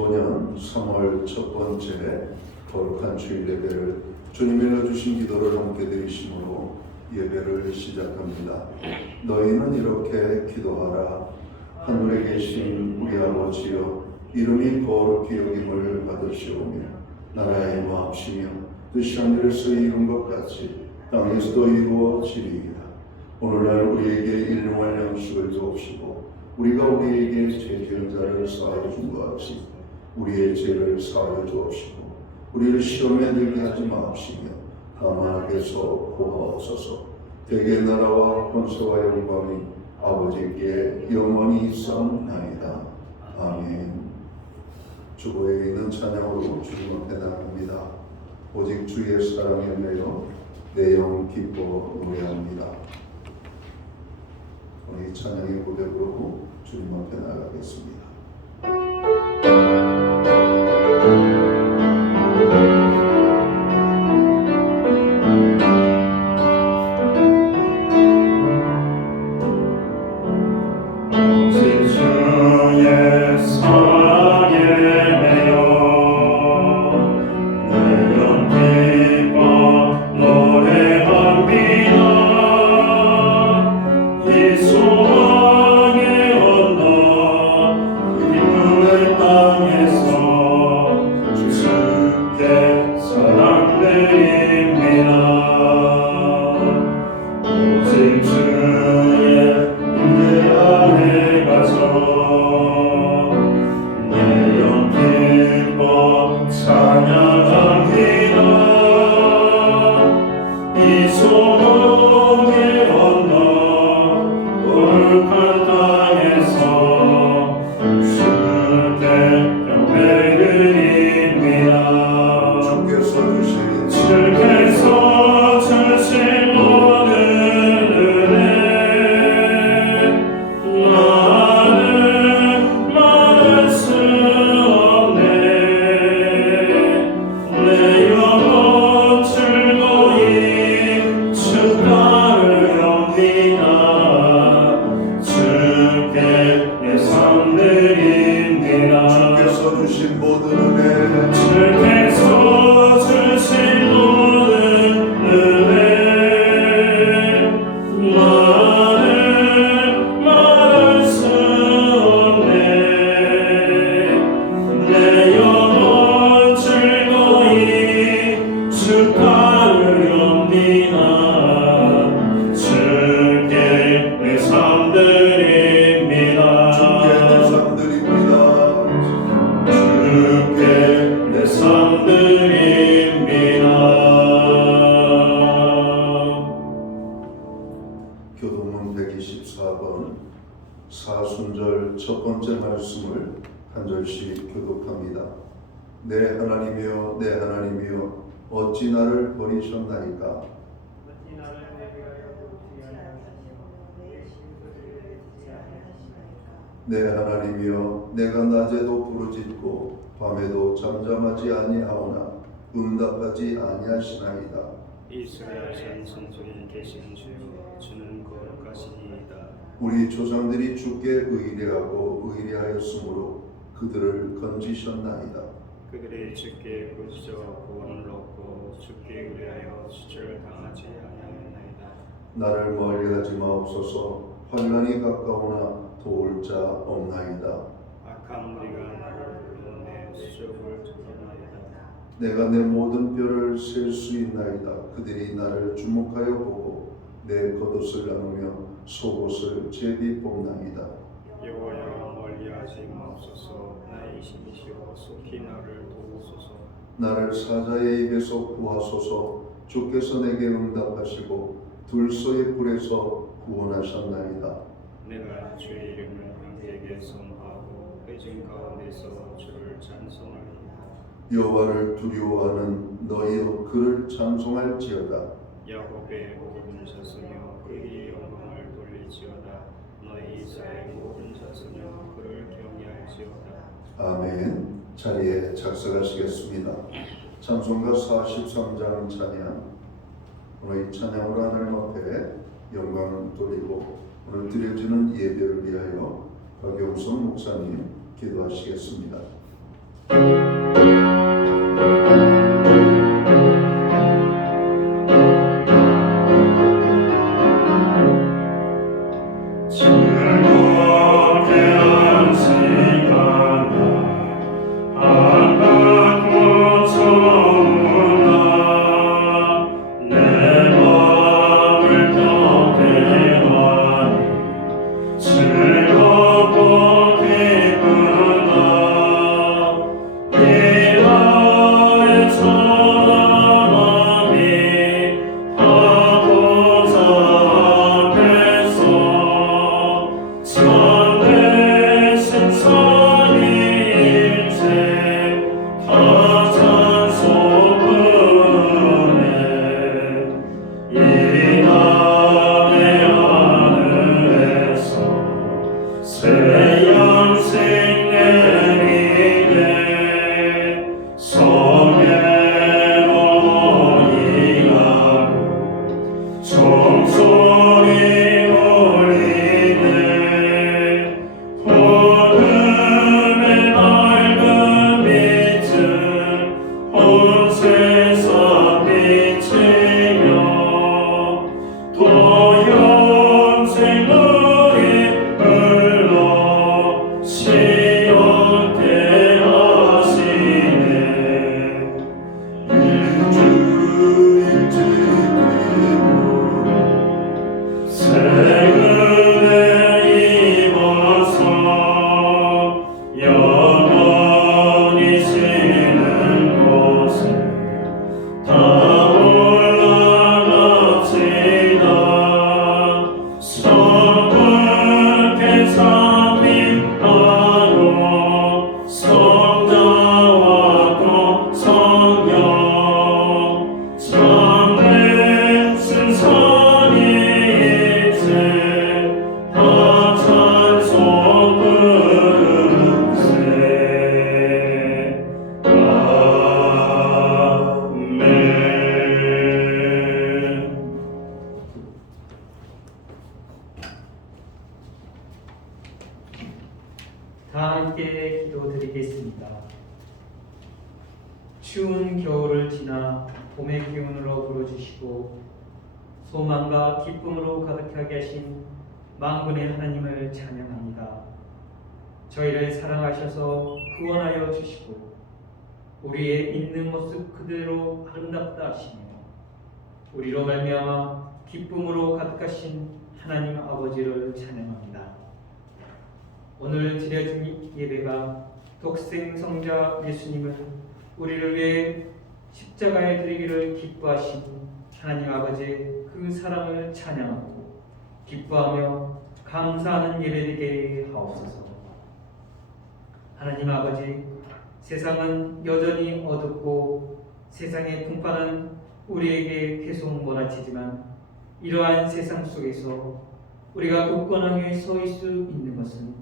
2025년 3월 첫 번째 거룩한 주일 예배를 주님이 넣어주신 기도를 함께 드리심으로 예배를 시작합니다. 너희는 이렇게 기도하라. 하늘에 계신 우리 아버지여, 이름이 거룩히 여김을 받으시오며 나라에 임하옵시며 뜻이 하늘에서 이룬 것 같이 땅에서도 이루어지리이다. 오늘날 우리에게 일용할 양식을 주옵시고 우리가 우리에게 죄지은 자를 사하여 준 것 같이 우리의 죄를 사하여 주옵시고 우리를 시험에 들게 하지 마옵시며 다만 악에서 구하옵소서. 대개 나라와 권세와 영광이 아버지께 영원히 있사옵나이다. 아멘. 주보에 있는 찬양으로 주님 앞에 나갑니다. 오직 주의 사랑에 매여 내 영 기뻐 노래합니다. 우리 찬양의 고백으로 주님 앞에 나가겠습니다. 교동문 124번 사순절 첫 번째 말씀을 한 절씩 교독합니다. 내 하나님이여 내 하나님이여 어찌 나를 버리셨나이까. 내 하나님이여 내가 낮에도 부르짖고 밤에도 잠잠하지 아니하오나 응답하지 아니하시나이다. 이스라엘 산성소에 계신 주여 주는 거룩하시니이다. 우리 조상들이 주께 의뢰하고 의뢰하였으므로 그들을 건지셨나이다. 그들이 주께 부르짖어 구원을 얻고 주께 의뢰하여 수치를 당하지 아니하였나이다. 나를 멀리하지 마옵소서. 환난이 가까우나 도울 자 없나이다. 악한 무리가 나를 불러 내 수족을 뚫어나이다. 내가 내 모든 뼈를 셀 수 있나이다. 그들이 나를 주목하여 보고 내 겉옷을 나누며 속옷을 제비 뽑나이다. 여호와여 멀리하지 마옵소서. 나의 힘이시여 속히 나를 도우소서. 나를 사자의 입에서 구하소서. 주께서 내게 응답하시고 둘소의 불에서 구원하셨나이다. 내가 주의 이름을 형제에게 선포하고 회중 가운데서 주를 찬송하리이다. 여호와를 두려워하는 너희여 그를 찬송할지어다. 야곱의 모든 자손이여 그의 영광을 돌릴지어다. 너희 이스라엘 모든 자손이여 그를 경외할지어다. 아멘. 자리에 착석하시겠습니다. 찬송가 43장 찬양. 오늘 이 찬양으로 하나님 앞에 영광을 돌리고 오늘 드려지는 예배를 위하여 박영선 목사님 기도하시겠습니다. 추운 겨울을 지나 봄의 기운으로 불어주시고 소망과 기쁨으로 가득하게 하신 만군의 하나님을 찬양합니다. 저희를 사랑하셔서 구원하여 주시고 우리의 있는 모습 그대로 아름답다 하시며 우리로 말미암아 기쁨으로 가득하신 하나님 아버지를 찬양합니다. 오늘 드려진 예배가 독생 성자 예수님을 우리를 위해 십자가에 드리기를 기뻐하신 하나님 아버지의 그 사랑을 찬양하고 기뻐하며 감사하는 예배되게 하옵소서. 하나님 아버지, 세상은 여전히 어둡고 세상의 풍파는 우리에게 계속 몰아치지만 이러한 세상 속에서 우리가 굳건하게 서 있을 수 있는 것은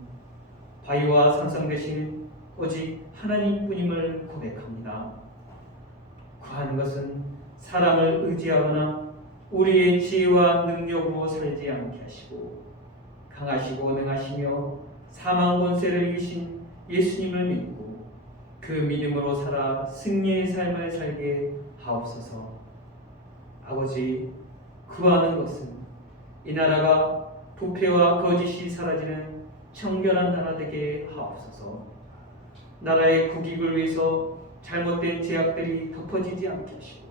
바위와 산성 대신 오직 하나님뿐임을 고백합니다. 구하는 것은 사람을 의지하거나 우리의 지혜와 능력으로 살지 않게 하시고 강하시고 능하시며 사망 권세를 이기신 예수님을 믿고 그 믿음으로 살아 승리의 삶을 살게 하옵소서. 아버지, 구하는 것은 이 나라가 부패와 거짓이 사라지는 청결한 나라 되게 하옵소서. 나라의 국익을 위해서 잘못된 제약들이 덮어지지 않게 하시고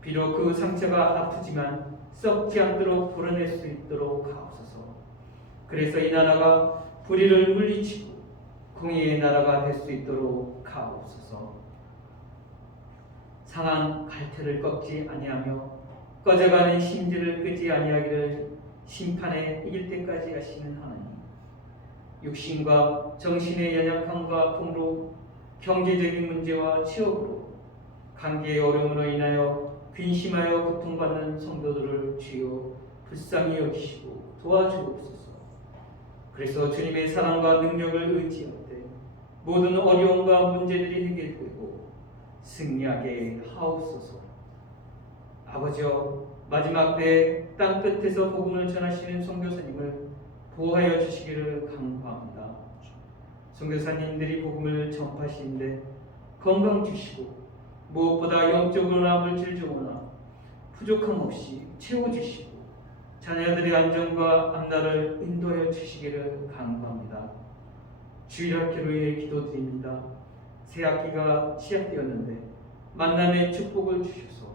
비록 그 상처가 아프지만 썩지 않도록 불어낼 수 있도록 하옵소서. 그래서 이 나라가 불의를 물리치고 공의의 나라가 될 수 있도록 하옵소서. 상한 갈대를 꺾지 아니하며 꺼져가는 심지를 끄지 아니하기를 심판에 이길 때까지 하시는 하나님, 육신과 정신의 연약함과 아픔으로 경제적인 문제와 취업으로 관계의 어려움으로 인하여 근심하여 고통받는 성도들을 주여 불쌍히 여기시고 도와주옵소서. 그래서 주님의 사랑과 능력을 의지할 때 모든 어려움과 문제들이 해결되고 승리하게 하옵소서. 아버지여, 마지막 때 땅 끝에서 복음을 전하시는 선교사님을 보호하여 주시기를 간구합니다. 선교사님들이 복음을 전파하시는데 건강 주시고 무엇보다 영적으로나 물질적으로나 부족함 없이 채워주시고 자녀들의 안전과 앞날을 인도하여 주시기를 간구합니다. 주일학교를 위해 기도드립니다. 새 학기가 시작되었는데 만남의 축복을 주셔서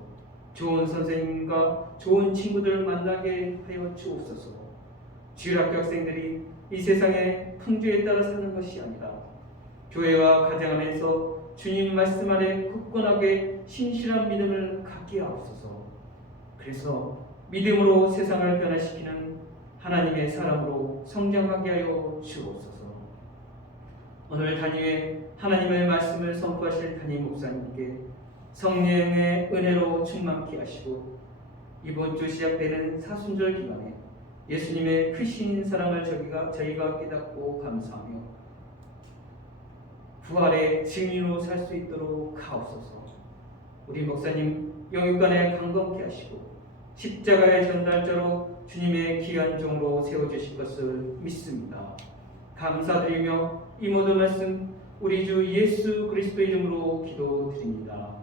좋은 선생님과 좋은 친구들을 만나게 하여 주옵소서. 주일학교 학생들이 이 세상의 풍조에 따라 사는 것이 아니라 교회와 가정 안에서 주님 말씀 안에 굳건하게 신실한 믿음을 갖게 하옵소서. 그래서 믿음으로 세상을 변화시키는 하나님의 사람으로 성장하게 하여 주옵소서. 오늘 단위에 하나님의 말씀을 선포하실 담임 목사님께 성령의 은혜로 충만케 하시고 이번 주 시작되는 사순절 기간에 예수님의 크신 사랑을 저희가 깨닫고 감사하며 부활의 증인으로 살 수 있도록 하옵소서. 우리 목사님 영육간에 강건케 하시고 십자가의 전달자로 주님의 귀한 종으로 세워주실 것을 믿습니다. 감사드리며 이 모든 말씀 우리 주 예수 그리스도 이름으로 기도드립니다.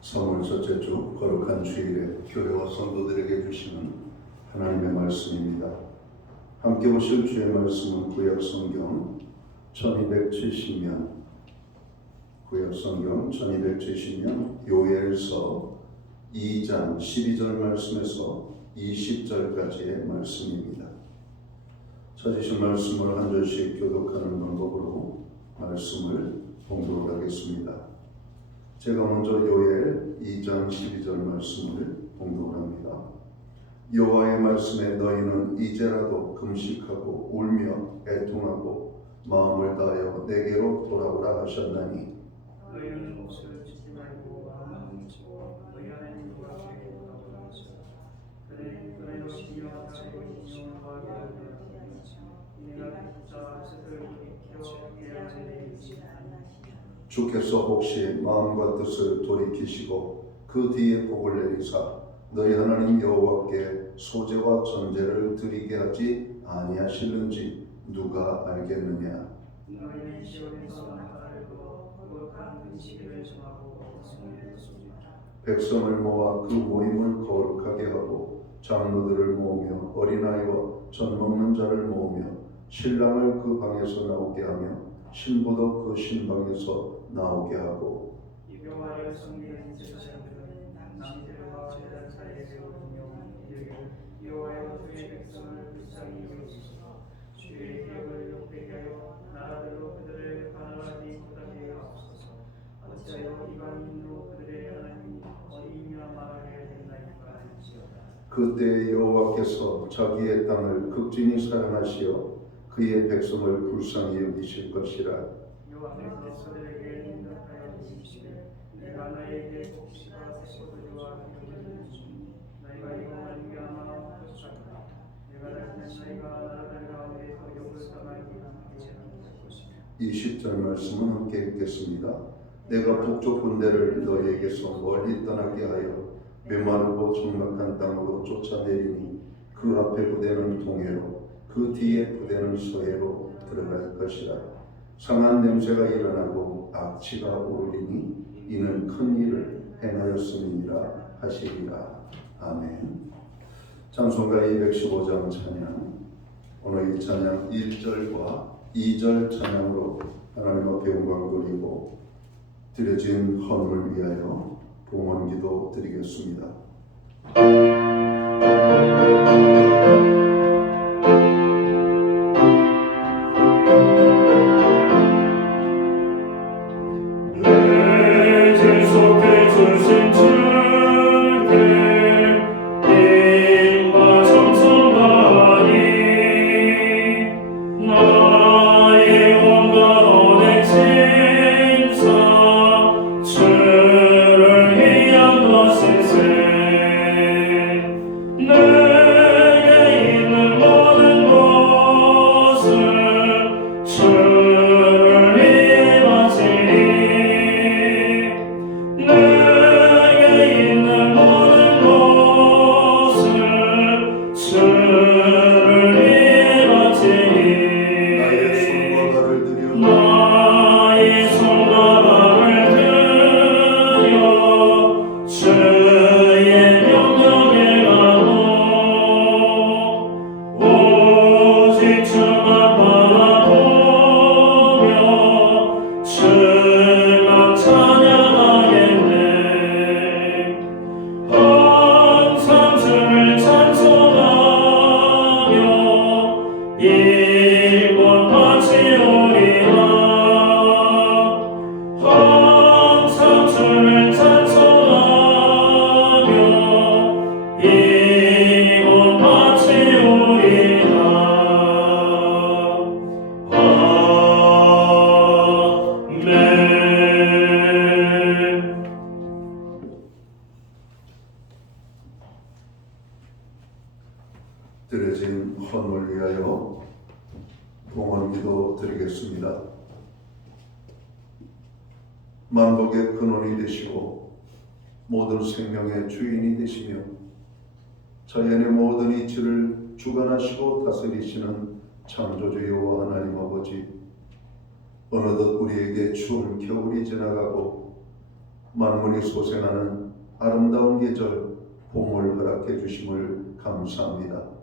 성월 첫째 주 거룩한 주일에 교회와 성도들에게 주시는 하나님의 말씀입니다. 함께 보실 주의 말씀은 구약성경 1270년 구약성경 1270년 요엘서 2장 12절 말씀에서 20절까지의 말씀입니다. 찾으신 말씀을 한 절씩 교독하는 방법으로 말씀을 봉독을 하겠습니다. 제가 먼저 요엘 2장 12절 말씀을 봉독을 합니다. 여호와의 말씀에 너희는 이제라도 금식하고 울며 애통하고 마음을 다하여 내게로 돌아오라 하셨나니 너희는 옷을 찢지 말고 마음을 찢고 너희 하나님과 계곡하고 주께서 혹시 마음과 뜻을 돌이키시고 그 뒤에 복을 내리사 너희 하나님 여호와께 소제와 전제를 드리게 하지 아니하실는지 누가 알겠느냐. 너희는 시온에서 나라를 두어 거룩한 금식일을 정하고 성례를 쏩니다. 백성을 모아 그 모임을 거룩하게 하고 장로들을 모으며 어린아이와 젖 먹는 자를 모으며 신랑을 그 방에서 나오게 하며 신부도 그 신방에서 나오게 하고 여호와를 섬기는 제사장들은 남들과 제단 사이에 세워두며 이르기를 여호와여 주의 백성을 불쌍히 여기소서. 주의 기업을 높이게 하여 나라들로 그들을 가난하게 고단하게 하옵소서. 어찌하여 이방인도 그들의 하나님 어디냐 말하게 됐나이까 할지어다. 그때 여호와께서 자기의 땅을 극진히 사랑하시어 그의 백성을 불쌍히 여기실 것이라. 여호와께서 그들에게 인도하여 주시기를 내가 너희에게 복시가 소고기와 기름을 주니 너희가 이것만 위하나 쫓아가라. 내가 다른 너희가 나라들 가운데 거역을 당하기 함께 할 것이며. 20절 말씀은 함께 읽겠습니다. 내가 북쪽 군대를 너희에게서 멀리 떠나게 하여 메마르고 적막한 땅으로 쫓아내리니 그 앞에 부대는 동해로 그 뒤에 부대는 서해로 들어갈 것이라. 상한 냄새가 일어나고 악취가 오르리니 이는 큰 일을 행하였음이니라 하시리라. 아멘. 찬송가 215장 찬양. 오늘 이 찬양 1절과 2절 찬양으로 하나님 앞에 영광 돌리고 드려진 헌을 위하여 봉헌기도 드리겠습니다. 드려진 헌을 위하여 봉헌기도 드리겠습니다. 만복의 근원이 되시고 모든 생명의 주인이 되시며 자연의 모든 이치를 주관하시고 다스리시는 창조주 여호와 하나님 아버지, 어느덧 우리에게 추운 겨울이 지나가고 만물이 소생하는 아름다운 계절 봄을 허락해 주심을 감사합니다.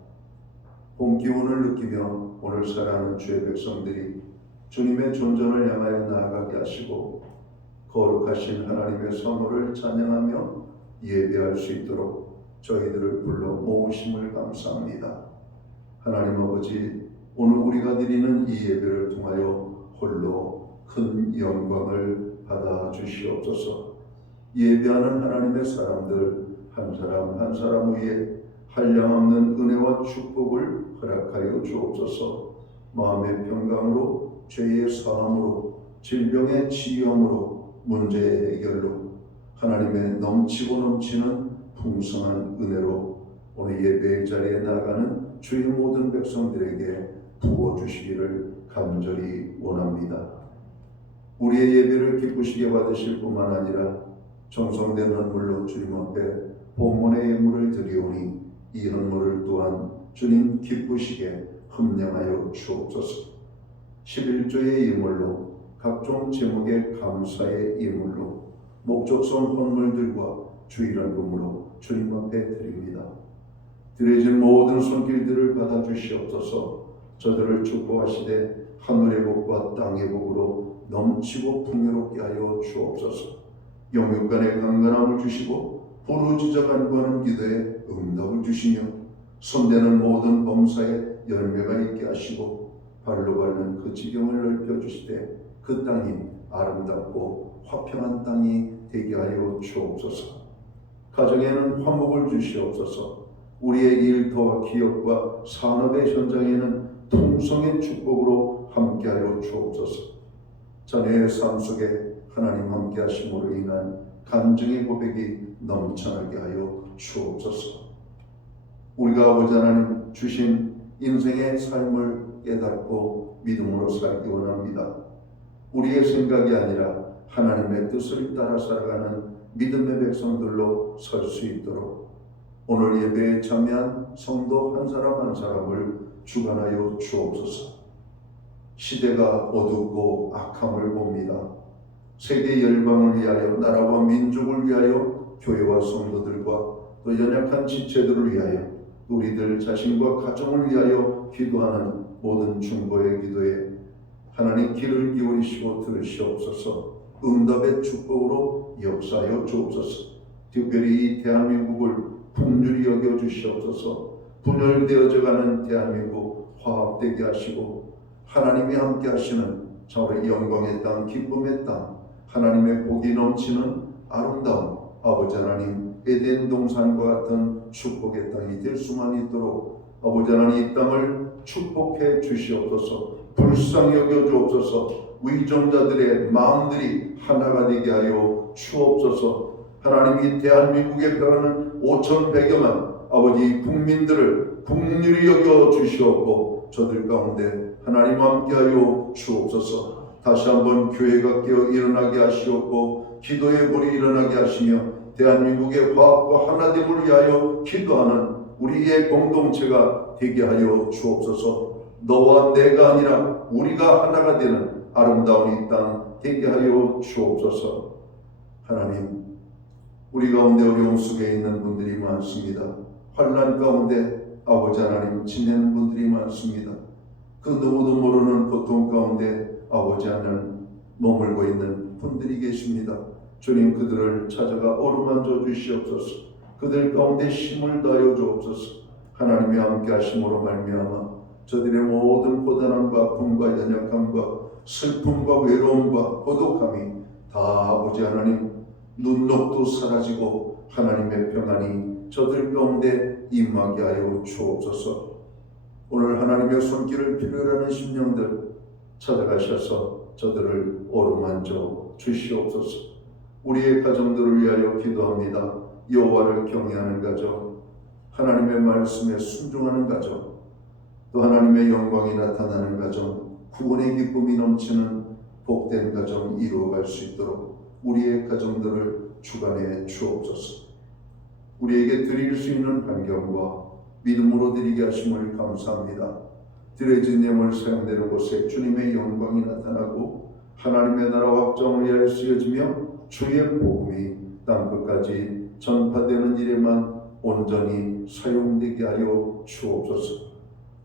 봄 기운을 느끼며 오늘 살아가는 주의 백성들이 주님의 존전을 향하여 나아가게 하시고 거룩하신 하나님의 성호를 찬양하며 예배할 수 있도록 저희들을 불러 모으심을 감사합니다. 하나님 아버지, 오늘 우리가 드리는 이 예배를 통하여 홀로 큰 영광을 받아 주시옵소서. 예배하는 하나님의 사람들 한 사람 한 사람 위에 한량없는 은혜와 축복을 허락하여 주옵소서. 마음의 평강으로, 죄의 사함으로, 질병의 치유함으로, 문제의 해결로, 하나님의 넘치고 넘치는 풍성한 은혜로 오늘 예배의 자리에 나가는 주의 모든 백성들에게 부어주시기를 간절히 원합니다. 우리의 예배를 기쁘시게 받으실 뿐만 아니라 정성된 헌물로 주님 앞에 봉헌의 예물을 드리오니 이 헌물을 또한 주님 기쁘시게 흠령하여 주옵소서. 11조의 예물로 각종 제목의 감사의 예물로 목적성 헌물들과 주일헌금으로 주님 앞에 드립니다. 드려진 모든 손길들을 받아주시옵소서. 저들을 축복하시되 하늘의 복과 땅의 복으로 넘치고 풍요롭게 하여 주옵소서. 영육간의 강건함을 주시고 부르짖어간 구하는 기도에 응답을 주시며 손대는 모든 범사에 열매가 있게 하시고 발로 밟는 그 지경을 넓혀주시되 그 땅이 아름답고 화평한 땅이 되게 하여 주옵소서. 가정에는 화목을 주시옵소서. 우리의 일터와 기업과 산업의 현장에는 통성의 축복으로 함께하여 주옵소서. 자녀의 삶 속에 하나님 함께 하심으로 인한 간증의 고백이 넘쳐나게 하여 주옵소서. 우리가 아버지 하나님 주신 인생의 삶을 깨닫고 믿음으로 살기 원합니다. 우리의 생각이 아니라 하나님의 뜻을 따라 살아가는 믿음의 백성들로 설 수 있도록 오늘 예배에 참여한 성도 한 사람 한 사람을 주관하여 주옵소서. 시대가 어둡고 악함을 봅니다. 세계 열방을 위하여 나라와 민족을 위하여 교회와 성도들과 또 연약한 지체들을 위하여 우리들 자신과 가정을 위하여 기도하는 모든 중보의 기도에 하나님 귀를 기울이시고 들으시옵소서. 응답의 축복으로 역사하여 주옵소서. 특별히 이 대한민국을 풍휼히 여겨주시옵소서. 분열되어져가는 대한민국 화합되게 하시고 하나님이 함께 하시는 저의 영광의 땅, 기쁨의 땅, 하나님의 복이 넘치는 아름다운 아버지 하나님 에덴 동산과 같은 축복의 땅이 될 수만 있도록 아버지 하나님 이 땅을 축복해 주시옵소서. 불쌍히 여겨 주옵소서. 위정자들의 마음들이 하나가 되게 하여 주옵소서. 하나님이 대한민국에 변하는 5,100여만 아버지 국민들을 긍휼히 여겨 주시옵고 저들 가운데 하나님 함께하여 주옵소서. 다시 한번 교회가 깨어 일어나게 하시옵고 기도의 불이 일어나게 하시며 대한민국의 화합과 하나됨을 위하여 기도하는 우리의 공동체가 되게 하여 주옵소서. 너와 내가 아니라 우리가 하나가 되는 아름다운 이 땅 되게 하여 주옵소서. 하나님, 우리 가운데 어려움 속에 있는 분들이 많습니다. 환난 가운데 아버지 하나님 지내는 분들이 많습니다. 그 누구도 모르는 고통 가운데 아버지 하나님 머물고 있는 분들이 계십니다. 주님, 그들을 찾아가 어루만져 주시옵소서. 그들 가운데 힘을 다하여 주옵소서. 하나님이 함께 하심으로 말미암아 저들의 모든 고단함과 아픔과 연약함과 슬픔과 외로움과 고독함이 다 아버지 하나님 눈녹도 사라지고 하나님의 평안이 저들 가운데 임하게 하여 주옵소서. 오늘 하나님의 손길을 필요로 하는 심령들 찾아가셔서 저들을 어루만져 주시옵소서. 우리의 가정들을 위하여 기도합니다. 여호와를 경외하는 가정, 하나님의 말씀에 순종하는 가정, 또 하나님의 영광이 나타나는 가정, 구원의 기쁨이 넘치는 복된 가정 이루어갈 수 있도록 우리의 가정들을 주관해 주옵소서. 우리에게 드릴 수 있는 환경과 믿음으로 드리게 하심을 감사합니다. 드려진 예물 사용되는 곳에 주님의 영광이 나타나고 하나님의 나라 확정을 위하여 쓰여지며 주의 복음이 땅끝까지 전파되는 일에만 온전히 사용되게 하여 주옵소서.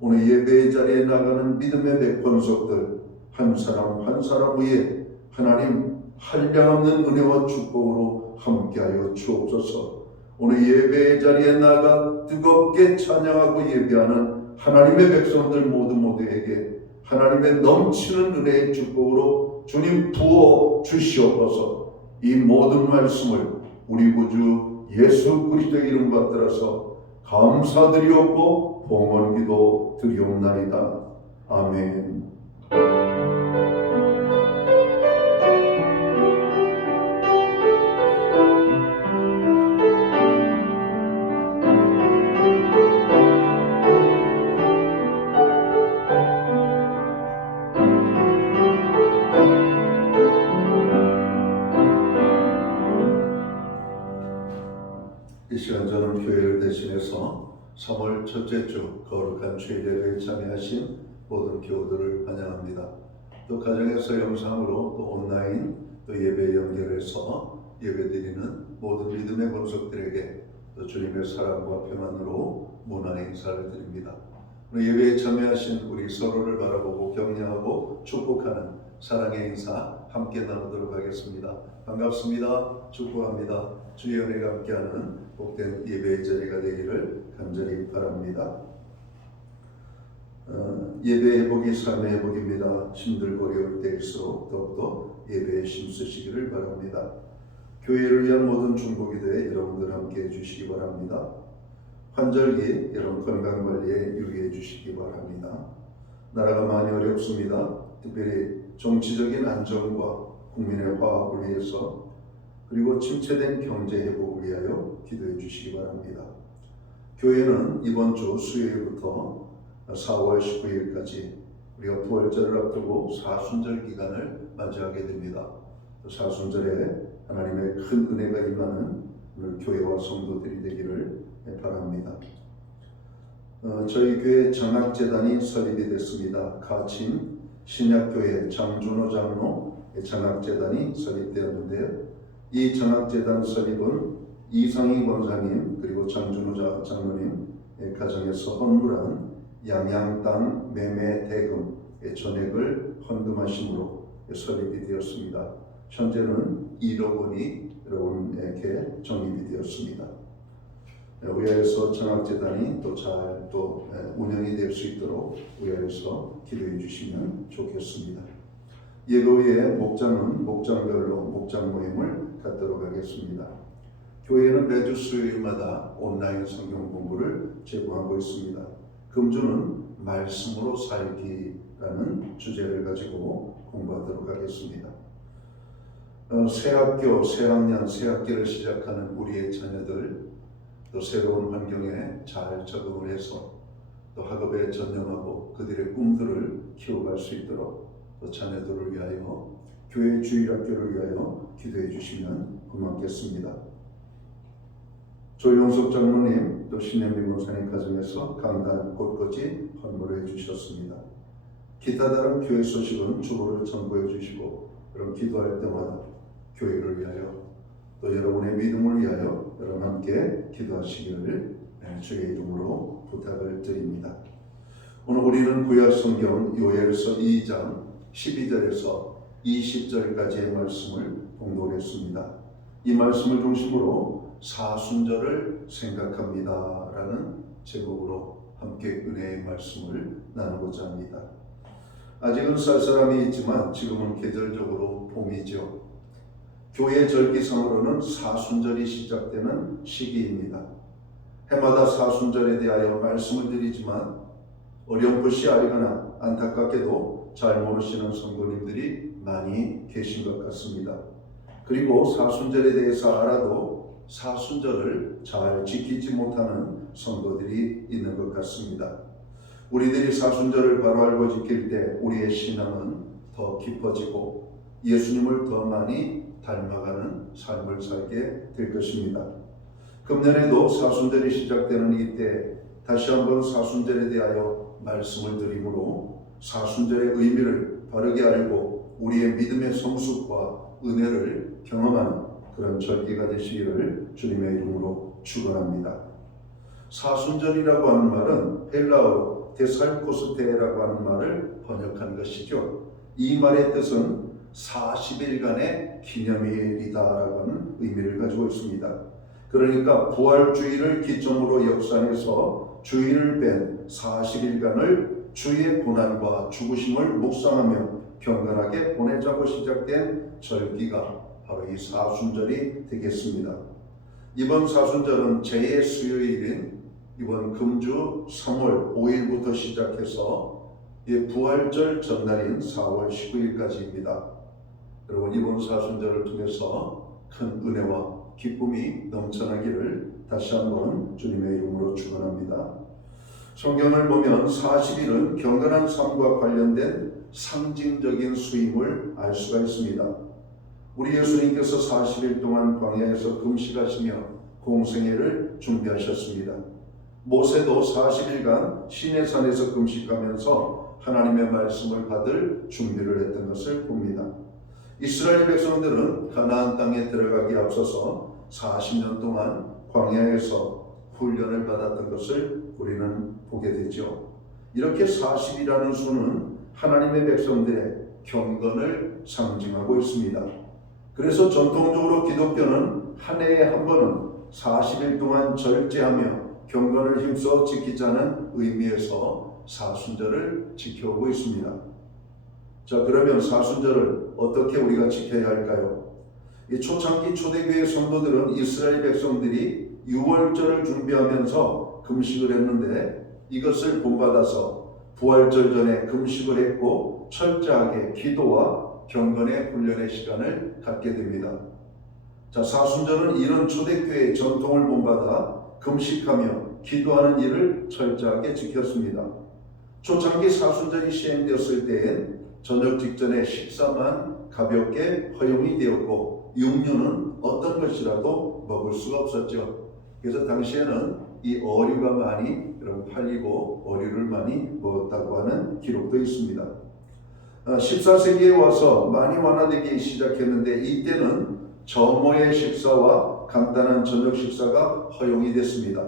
오늘 예배의 자리에 나가는 믿음의 백번석들 한 사람 한 사람 위에 하나님 한량없는 은혜와 축복으로 함께하여 주옵소서. 오늘 예배의 자리에 나가 뜨겁게 찬양하고 예배하는 하나님의 백성들 모두에게 하나님의 넘치는 은혜의 축복으로 주님 부어 주시옵소서. 이 모든 말씀을 우리 구주 예수 그리스도의 이름 받들어서 감사드리옵고 봉헌기도 드리옵나이다. 아멘. 이 시간 저는 교회를 대신해서 3월 첫째 주 거룩한 주일 예배에 참여하신 모든 교우들을 환영합니다. 또 가정에서 영상으로 또 온라인 또 예배 연결해서 예배드리는 모든 믿음의 권속들에게 또 주님의 사랑과 평안으로 문안의 인사를 드립니다. 오늘 예배에 참여하신 우리 서로를 바라보고 격려하고 축복하는 사랑의 인사 함께 나누도록 하겠습니다. 반갑습니다. 축복합니다. 주의 은혜가 함께하는 복된 예배의 자리가 되기를 간절히 바랍니다. 예배 회복이 삶의 회복입니다. 힘들고 어려울 때일수록 더욱더 예배에 힘쓰시기를 바랍니다. 교회를 위한 모든 중보기 대에 여러분들 함께 해주시기 바랍니다. 환절기 여러분 건강관리에 유의해 주시기 바랍니다. 나라가 많이 어렵습니다. 특별히 정치적인 안정과 국민의 화합을 위해서 그리고 침체된 경제 회복을 위하여 기도해 주시기 바랍니다. 교회는 이번 주 수요일부터 4월 19일까지 우리가 부활절을 앞두고 사순절 기간을 맞이하게 됩니다. 사순절에 하나님의 큰 은혜가 임하는 오늘 교회와 성도들이 되기를 바랍니다. 저희 교회 장학재단이 설립이 됐습니다. 가침 신약교회 장준호 장로 장학재단이 설립되었는데요. 이 장학재단 설립은 이상희 권사님 그리고 장준호 장로님 가정에서 헌물한 양양 땅 매매 대금의 전액을 헌금하심으로 설립이 되었습니다. 현재는 1억 원이 여러분에게 적립이 되었습니다. 의회에서 장학재단이 또 잘 운영이 될 수 있도록 의회에서 기도해 주시면 좋겠습니다. 예배 후에 목장은 목장별로 목장 모임을 갖도록 하겠습니다. 교회는 매주 수요일마다 온라인 성경 공부를 제공하고 있습니다. 금주는 말씀으로 살기라는 주제를 가지고 공부하도록 하겠습니다. 새 학교, 새 학년, 새 학기를 시작하는 우리의 자녀들 또 새로운 환경에 잘 적응을 해서 또 학업에 전념하고 그들의 꿈들을 키워갈 수 있도록 또 자녀들을 위하여 교회 주일학교를 위하여 기도해 주시면 고맙겠습니다. 조용석 장로님 또 신현미 목사님 가정에서 강단 곳곳이 헌물을 해주셨습니다. 기타 다른 교회 소식은 주보를 첨부해 주시고 그럼 기도할 때마다 교회를 위하여 또 여러분의 믿음을 위하여 여러분 함께 기도하시기를 주의 이름으로 부탁을 드립니다. 오늘 우리는 구약 성경 요엘서 2장 12절에서 20절까지의 말씀을 공독했습니다. 이 말씀을 중심으로 사순절을 생각합니다 라는 제목으로 함께 은혜의 말씀을 나누고자 합니다. 아직은 쌀쌀함이 있지만 지금은 계절적으로 봄이죠. 교회 절기상으로는 사순절이 시작되는 시기입니다. 해마다 사순절에 대하여 말씀을 드리지만 어렴풋이 알거나 안타깝게도 잘 모르시는 성도님들이 많이 계신 것 같습니다. 그리고 사순절에 대해서 알아도 사순절을 잘 지키지 못하는 성도들이 있는 것 같습니다. 우리들이 사순절을 바로 알고 지킬 때 우리의 신앙은 더 깊어지고 예수님을 더 많이 닮아가는 삶을 살게 될 것입니다. 금년에도 사순절이 시작되는 이때 다시 한번 사순절에 대하여 말씀을 드리므로 사순절의 의미를 바르게 알고 우리의 믿음의 성숙과 은혜를 경험하는 그런 절기가 되시기를 주님의 이름으로 축원합니다. 사순절이라고 하는 말은 헬라어로 데살코스테라고 하는 말을 번역한 것이죠. 이 말의 뜻은 40일간의 기념일이다라고 하는 의미를 가지고 있습니다. 그러니까 부활주의를 기점으로 역사해서 주일을 뺀 40일간을 주의 고난과 죽으심을 묵상하며 경건하게 보내자고 시작된 절기가 바로 이 사순절이 되겠습니다. 이번 사순절은 제2수요일인 이번 금주 3월 5일부터 시작해서 부활절 전날인 4월 19일까지입니다. 여러분 이번 사순절을 통해서 큰 은혜와 기쁨이 넘쳐나기를 다시 한번 주님의 이름으로 축원합니다. 성경을 보면 40일은 경건한 삶과 관련된 상징적인 수임을 알 수가 있습니다. 우리 예수님께서 40일 동안 광야에서 금식하시며 공생애를 준비하셨습니다. 모세도 40일간 시내산에서 금식하면서 하나님의 말씀을 받을 준비를 했던 것을 봅니다. 이스라엘 백성들은 가나안 땅에 들어가기 앞서서 40년 동안 광야에서 훈련을 받았던 것을 우리는 보게 되죠. 이렇게 40이라는 수는 하나님의 백성들의 경건을 상징하고 있습니다. 그래서 전통적으로 기독교는 한 해에 한 번은 40일 동안 절제하며 경건을 힘써 지키자는 의미에서 사순절을 지켜오고 있습니다. 자, 그러면 사순절을 어떻게 우리가 지켜야 할까요? 이 초창기 초대교회 성도들은 이스라엘 백성들이 유월절을 준비하면서 금식을 했는데 이것을 본받아서 부활절 전에 금식을 했고 철저하게 기도와 경건의 훈련의 시간을 갖게 됩니다. 자, 사순절은 이런 초대교회의 전통을 본받아 금식하며 기도하는 일을 철저하게 지켰습니다. 초창기 사순절이 시행되었을 때엔 저녁 직전에 식사만 가볍게 허용이 되었고 육류는 어떤 것이라도 먹을 수가 없었죠. 그래서 당시에는 이 어류가 많이 팔리고 어류를 많이 먹었다고 하는 기록도 있습니다. 14세기에 와서 많이 완화되기 시작했는데 이때는 점호의 식사와 간단한 저녁 식사가 허용이 됐습니다.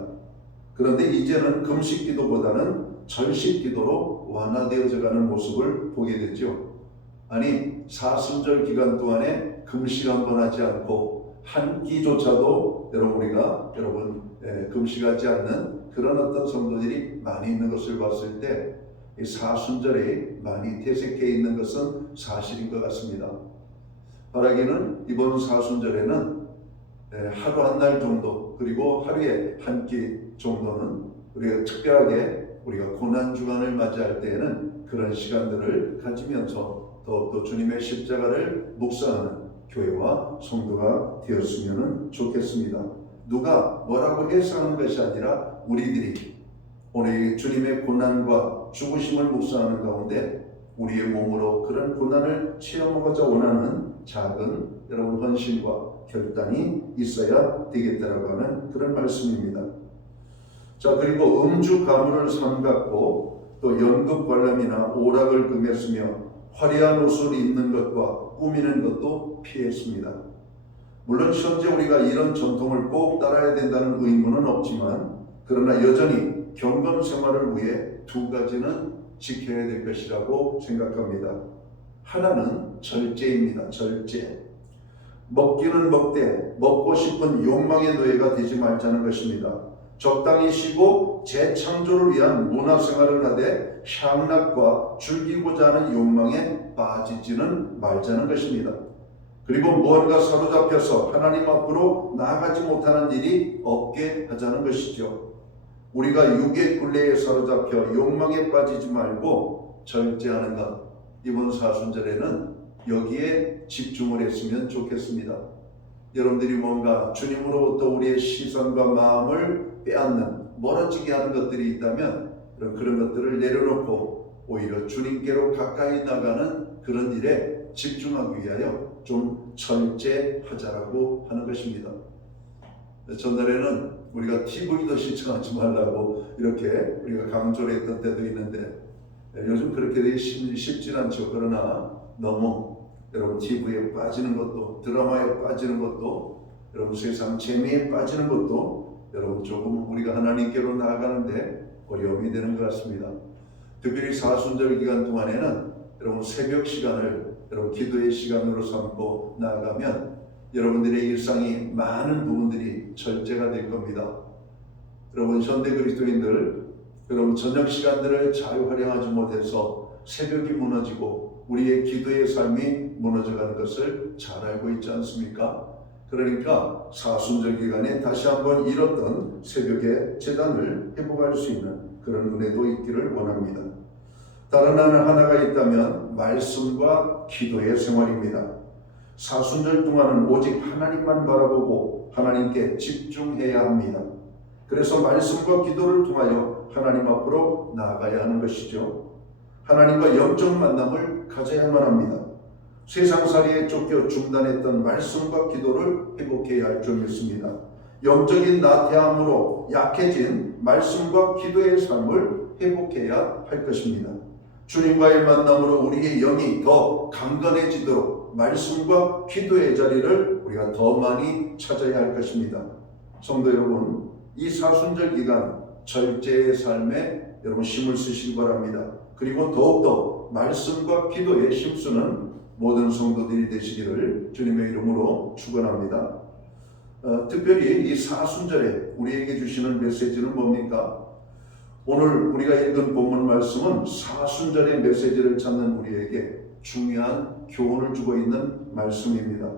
그런데 이제는 금식 기도보다는 절식 기도로 완화되어져 가는 모습을 보게 됐죠. 아니, 사순절 기간 동안에 금식 한번 하지 않고 한 끼조차도 우리가 금식하지 않는 그런 어떤 성도들이 많이 있는 것을 봤을 때 이 사순절에 많이 퇴색해 있는 것은 사실인 것 같습니다. 바라기는 이번 사순절에는 하루 한 날 정도 그리고 하루에 한 끼 정도는 우리가 특별하게 우리가 고난주간을 맞이할 때에는 그런 시간들을 가지면서 더욱더 주님의 십자가를 묵상하는 교회와 성도가 되었으면 좋겠습니다. 누가 뭐라고 해서 하는 것이 아니라 우리들이 오늘 주님의 고난과 죽으심을 묵상하는 가운데 우리의 몸으로 그런 고난을 체험하고자 원하는 작은 헌신과 결단이 있어야 되겠다라고 하는 그런 말씀입니다. 자, 그리고 음주 가물을 삼갔고 또 연극 관람이나 오락을 금했으며 화려한 옷을 입는 것과 꾸미는 것도 피했습니다. 물론 현재 우리가 이런 전통을 꼭 따라야 된다는 의무는 없지만 그러나 여전히 경건 생활을 위해 두 가지는 지켜야 될 것이라고 생각합니다. 하나는 절제입니다. 절제. 먹기는 먹되 먹고 싶은 욕망의 노예가 되지 말자는 것입니다. 적당히 쉬고 재창조를 위한 문화생활을 하되 향락과 즐기고자 하는 욕망에 빠지지는 말자는 것입니다. 그리고 무언가 사로잡혀서 하나님 앞으로 나아가지 못하는 일이 없게 하자는 것이죠. 우리가 육의 굴레에 사로잡혀 욕망에 빠지지 말고 절제하는 것, 이번 사순절에는 여기에 집중을 했으면 좋겠습니다. 여러분들이 뭔가 주님으로부터 우리의 시선과 마음을 빼앗는 멀어지게 하는 것들이 있다면 그런 것들을 내려놓고 오히려 주님께로 가까이 나가는 그런 일에 집중하기 위하여 좀 절제하자라고 하는 것입니다. 전날에는 우리가 TV도 시청하지 말라고 이렇게 우리가 강조를 했던 때도 있는데 요즘 그렇게 되기 쉽진 않죠. 그러나 너무 여러분 TV에 빠지는 것도 드라마에 빠지는 것도 여러분 세상 재미에 빠지는 것도 여러분 조금 우리가 하나님께로 나아가는데 어려움이 되는 것 같습니다. 특별히 사순절 기간 동안에는 여러분 새벽 시간을 여러분 기도의 시간으로 삼고 나아가면 여러분들의 일상이 많은 부분들이 절제가 될 겁니다. 여러분 현대 그리스도인들 여러분 저녁 시간들을 잘 활용하지 못해서 새벽이 무너지고 우리의 기도의 삶이 무너져가는 것을 잘 알고 있지 않습니까? 그러니까 사순절 기간에 다시 한번 잃었던 새벽의 재단을 회복할 수 있는 그런 은혜도 있기를 원합니다. 다른 하나가 있다면 말씀과 기도의 생활입니다. 사순절 동안은 오직 하나님만 바라보고 하나님께 집중해야 합니다. 그래서 말씀과 기도를 통하여 하나님 앞으로 나아가야 하는 것이죠. 하나님과 영적 만남을 가져야만 합니다. 세상살이에 쫓겨 중단했던 말씀과 기도를 회복해야 할 줄 믿습니다. 영적인 나태함으로 약해진 말씀과 기도의 삶을 회복해야 할 것입니다. 주님과의 만남으로 우리의 영이 더 강건해지도록 말씀과 기도의 자리를 우리가 더 많이 찾아야 할 것입니다. 성도 여러분, 이 사순절 기간 절제의 삶에 여러분 힘을 쓰시기 바랍니다. 그리고 더욱더 말씀과 기도에 힘쓰는 모든 성도들이 되시기를 주님의 이름으로 축원합니다. 특별히 이 사순절에 우리에게 주시는 메시지는 뭡니까? 오늘 우리가 읽은 본문 말씀은 사순절의 메시지를 찾는 우리에게 중요한 교훈을 주고 있는 말씀입니다.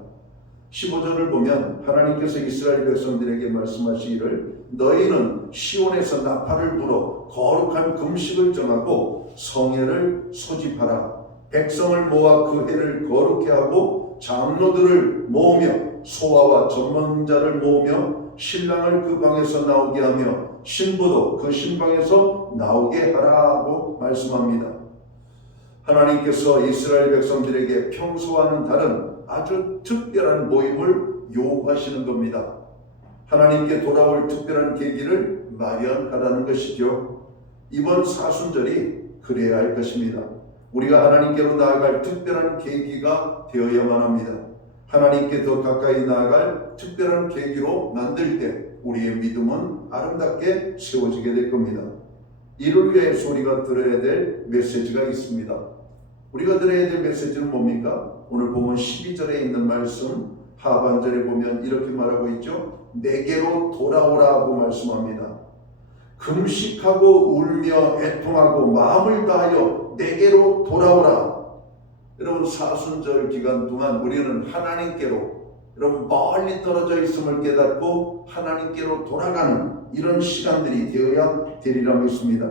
15절을 보면 하나님께서 이스라엘 백성들에게 말씀하시기를 너희는 시온에서 나팔을 불어 거룩한 금식을 정하고 성회를 소집하라. 백성을 모아 그 해를 거룩해 하고 장로들을 모으며 소아와 전망자를 모으며 신랑을 그 방에서 나오게 하며 신부도 그 신방에서 나오게 하라고 말씀합니다. 하나님께서 이스라엘 백성들에게 평소와는 다른 아주 특별한 모임을 요구하시는 겁니다. 하나님께 돌아올 특별한 계기를 마련하라는 것이죠. 이번 사순절이 그래야 할 것입니다. 우리가 하나님께로 나아갈 특별한 계기가 되어야만 합니다. 하나님께 더 가까이 나아갈 특별한 계기로 만들 때 우리의 믿음은 아름답게 세워지게 될 겁니다. 이를 위해서 우리가 들어야 될 메시지가 있습니다. 우리가 들어야 될 메시지는 뭡니까? 오늘 보면 12절에 있는 말씀 하반절에 보면 이렇게 말하고 있죠. 내게로 돌아오라고 말씀합니다. 금식하고 울며 애통하고 마음을 다하여 내게로 돌아오라. 여러분 사순절 기간 동안 우리는 하나님께로 여러분 멀리 떨어져 있음을 깨닫고 하나님께로 돌아가는 이런 시간들이 되어야 되리라 믿습니다.